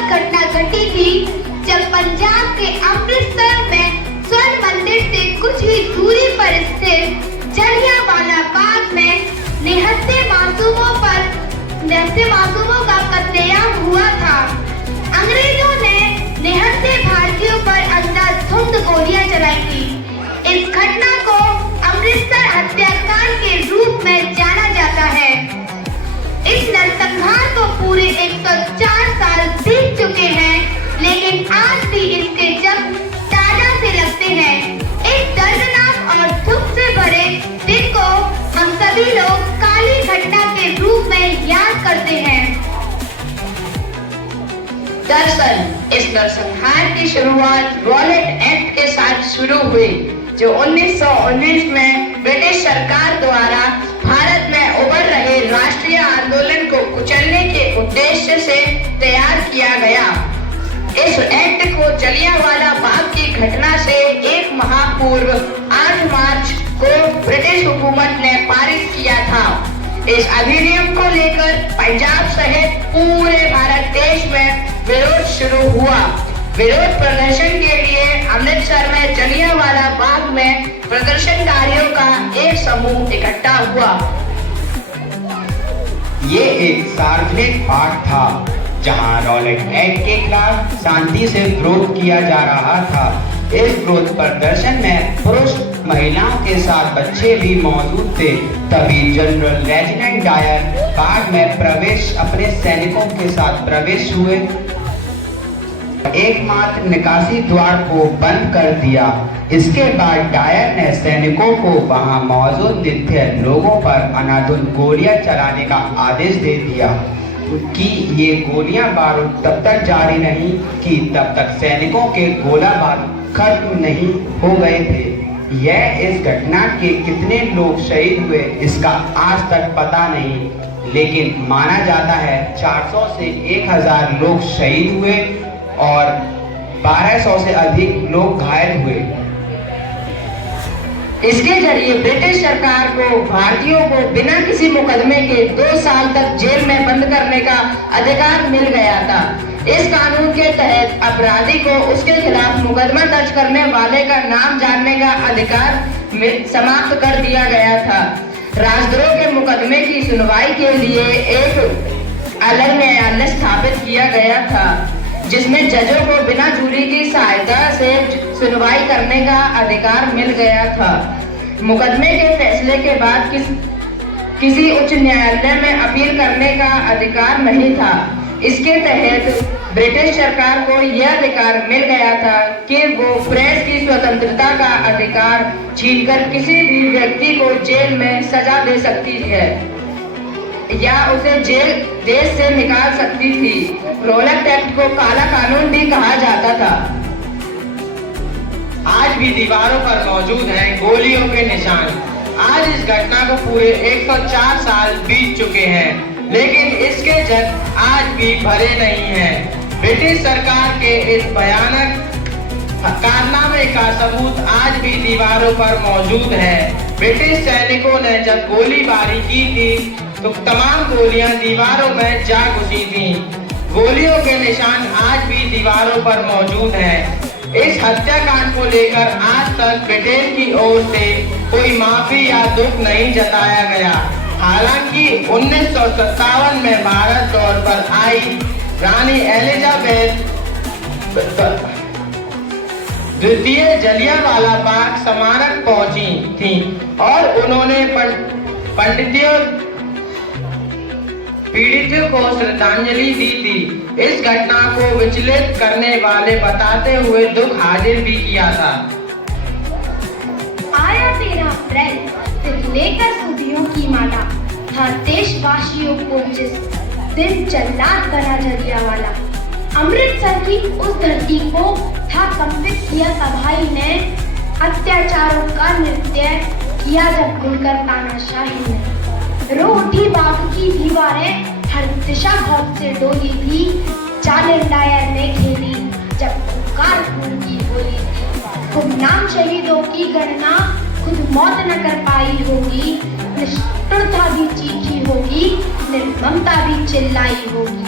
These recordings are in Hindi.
दुखद घटना घटी थी जब पंजाब के अमृतसर में स्वर्ण मंदिर से कुछ ही दूरी पर स्थित जलियांवाला बाग में निहत्थे मासूमों का कत्लेआम हुआ था। अंग्रेजों ने निहत्थे भारतीयों पर अंधाधुंध गोलियां चलाई थी। इस घटना को अमृतसर हत्याकांड के रूप में जाना जाता है। इस नरसंहार को पूरे 104 साल बीत चुके हैं, लेकिन आज भी इसके जख्म ताजा से लगते हैं। एक दर्दनाक और दुख से भरे दिन को हम सभी लोग काली घटना के रूप में याद करते हैं। दरअसल इस नरसंहार की शुरुआत रॉलेट एक्ट के साथ शुरू हुई, जो 1919 में ब्रिटिश सरकार द्वारा भारत में उभर रहे राष्ट्रीय आंदोलन को कुचलने के उद्देश्य से तैयार किया गया। इस एक्ट को जलियांवाला बाग की घटना से एक माह पूर्व 8 मार्च को ब्रिटिश हुकूमत ने पारित किया था। इस अधिनियम को लेकर पंजाब सहित पूरे भारत देश में विरोध शुरू हुआ। विरोध प्रदर्शन के लिए अमृतसर में जलियांवाला बाग में प्रदर्शनकारियों का एक समूह इकट्ठा हुआ। ये एक सार्वजनिक पार्क था जहां रॉलेट एक्ट के खिलाफ शांति से विरोध किया जा रहा था। इस विरोध प्रदर्शन में पुरुष महिलाओं के साथ बच्चे भी मौजूद थे। तभी जनरल लेफ्टिनेंट डायर बाग में अपने सैनिकों के साथ प्रवेश हुए। एकमात्र निकासी द्वार को बंद कर दिया। इसके बाद डायर ने सैनिकों को वहां मौजूद नित्य लोगों पर अंधाधुंध गोलियां चलाने का आदेश दे दिया कि ये गोलियां बारूद तब तक जारी नहीं कि तब तक सैनिकों के गोलाबार खत्म नहीं हो गए थे। इस घटना के कितने लोग शहीद हुए इसका आज तक पता नहीं, लेकिन माना जाता है 400 से 1000 लोग शहीद हुए और 1200 से अधिक लोग घायल हुए। इसके जरिए ब्रिटिश सरकार को भारतीयों को बिना किसी मुकदमे के 2 साल तक जेल में बंद करने का अधिकार मिल गया था। इस कानून के तहत अपराधी को उसके खिलाफ मुकदमा दर्ज करने वाले का नाम जानने का अधिकार समाप्त कर दिया गया था। राजद्रोह के मुकदमे की सुनवाई के लिए एक अलग न्यायालय स्थापित किया गया था, जिसमें जजों को बिना जूरी की सहायता से सुनवाई करने का अधिकार मिल गया था। मुकदमे के फैसले के बाद किसी उच्च न्यायालय में अपील करने का अधिकार नहीं था। इसके तहत ब्रिटिश सरकार को यह अधिकार मिल गया था कि वो प्रेस की स्वतंत्रता का अधिकार छीनकर किसी भी व्यक्ति को जेल में सजा दे सकती है या उसे देश से निकाल सकती थी। रॉलेट एक्ट को काला कानून भी कहा जाता था। आज भी दीवारों पर मौजूद हैं गोलियों के निशान। आज इस घटना को पूरे 104 साल बीत चुके हैं, लेकिन इसके जख्म आज भी भरे नहीं हैं। ब्रिटिश सरकार के इस भयानक कारनामे का सबूत आज भी दीवारों पर मौजूद है। ब्रिटिश सैनिकों ने जब गोलीबारी की थी तो तमाम गोलियां दीवारों में जा घुसी थीं। गोलियों के निशान आज भी दीवारों पर मौजूद हैं। इस हत्याकांड को लेकर आज तक ब्रिटेन की ओर से कोई माफी या दुख नहीं जताया गया। हालांकि 1957 में भारत दौर पर आई रानी एलिजाबेथ द्वितीय जलियांवाला बाग स्मारक पहुंची थी और उन्होंने पीड़ितों को श्रद्धांजलि दी थी। इस घटना को विचलित करने वाले बताते हुए दुख हाजिर भी किया था। आया 13 अप्रैल से लेकर सदियों की माला था देशवासियों को जिस दिन जल्लाद बना जलियांवाला। अमृतसर की उस धरती को था कंपित किया तबाही ने, अत्याचारों का नृत्य किया जब खुलकर तानाशाही ने। रो उठी बाग की दीवारें, हर दिशा खौफ से डोली थी। जालिम डायर ने खेली जब पुकार खून की बोली थी। गुमनाम शहीदों की गणना खुद मौत न कर पाई होगी। निष्ठुरता भी चीखी होगी, निर्ममता भी चिल्लाई होगी।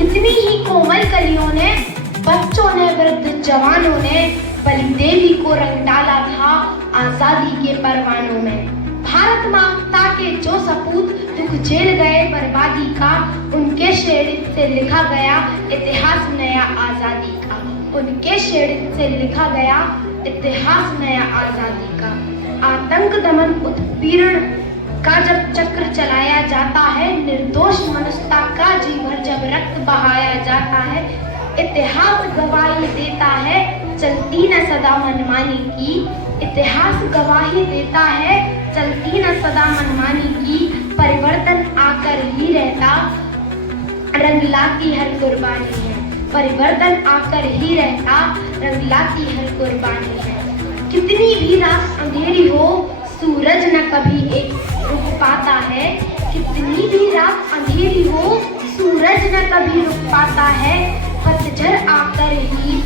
कितनी ही कोमल कलियों ने, बच्चों ने, वृद्ध जवानों ने बलि देवी को रंग डाला था आजादी के परवानों में। भारत माता के जो सपूत दुख झेल गए बर्बादी का, उनके शेरित से लिखा गया इतिहास नया आजादी का। उनके शेरित से लिखा गया इतिहास नया आजादी का। आतंक दमन उत्पीड़न का जब चक्र चलाया जाता है, निर्दोष मनुष्यता का जी भर जब रक्त बहाया जाता है, इतिहास गवाही देता है चलती न सदा मनमानी की। इतिहास गवाही देता है चलती न सदा मनमानी की। परिवर्तन आकर ही रहता रंग लाती हर कुर्बानी है। परिवर्तन आकर ही रहता रंग लाती हर कुर्बानी है। कितनी भी रात अंधेरी हो, सूरज न कभी एक रुक पाता है। कितनी भी रात अंधेरी हो, सूरज न कभी रुक पाता है। पतझड़ आकर ही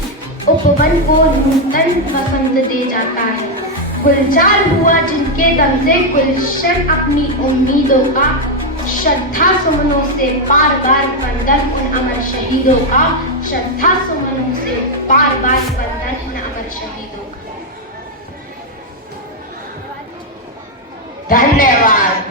उपवन को नूतन वसंत दे जाता है। गुलजार हुआ जिनके दम से गुलशन अपनी उम्मीदों का, श्रद्धा सुमनों से बार बार वंदन उन अमर शहीदों का। श्रद्धा सुमनों से बार बार वंदन उन अमर शहीदों का। धन्यवाद।